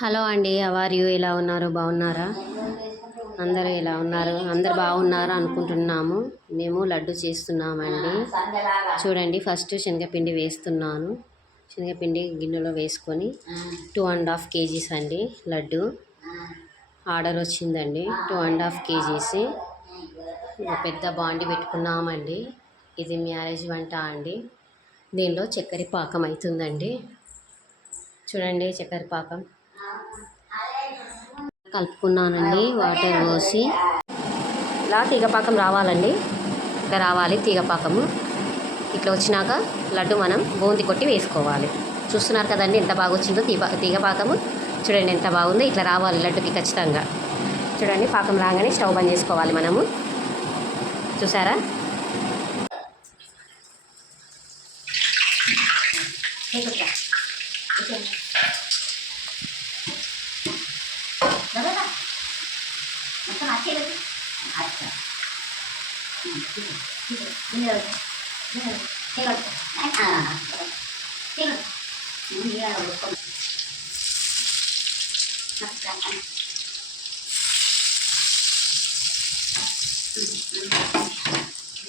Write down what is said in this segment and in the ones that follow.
Hello అండి hour you ఎలా ఉన్నారు? బాగున్నారా? అందరూ ఎలా ఉన్నారు? అందరు బాగున్నారా అనుకుంటున్నాము. మేము లడ్డు చేస్తున్నామండి. చూడండి ఫస్ట్ శనగపిండి వేస్తున్నాను. శనగపిండి గిన్నెలో వేసుకొని టూ అండ్ హాఫ్ కేజీస్ అండి లడ్డు. ఆర్డర్ వచ్చిందండి టూ అండ్ హాఫ్ కేజీస్. ఒక పెద్ద బాండి పెట్టుకున్నామండి. ఇది మ్యారేజ్ వంట అండి. దీనిలో చక్కెర పాకం అవుతుందండి. చూడండి చక్కెర పాకం. కలుపుకున్నానండి వాటర్ పోసి. ఇలా తీగపాకం రావాలండి. ఇట్లా రావాలి తీగపాకము. ఇట్లా వచ్చినాక లడ్డు మనం బూంది కొట్టి వేసుకోవాలి. చూస్తున్నారు కదండి ఎంత బాగా వచ్చిందో తీపా తీగపాకము. చూడండి ఎంత బాగుందో ఇట్లా రావాలి లడ్డుకి ఖచ్చితంగా. చూడండి పాకం రాగానే స్టవ్ బంద్ చేసుకోవాలి మనము. చూసారా? మొత్తం అచ్చే కదా అచ్చా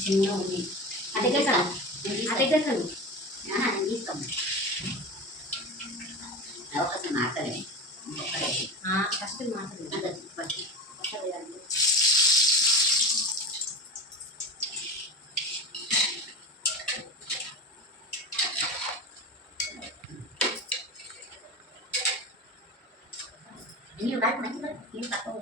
చిన్న ఉంది అదే కదా అదే కదా నేను తీసుకోండి అవకాశం మాట్లాడే ఫస్ట్ మాట్లాడు Nhiều cái mấy cái nhiều cái thôi.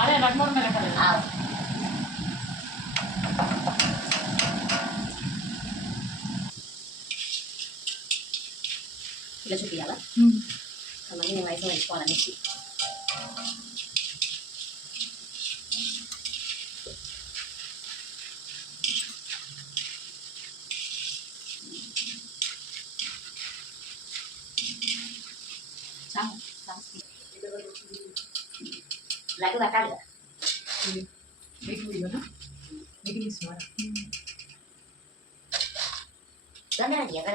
అదే లక్ష్మణ్ మీద కట్టాలి ఇలా చూపించాలా మళ్ళీ నేను వయసు వేసుకోవాలనేసి లడ్డు కట్టాలి కదా మీకు ఇవ్వనా మీకు తీసుకున్నారా తొందరగా ఎక్కడ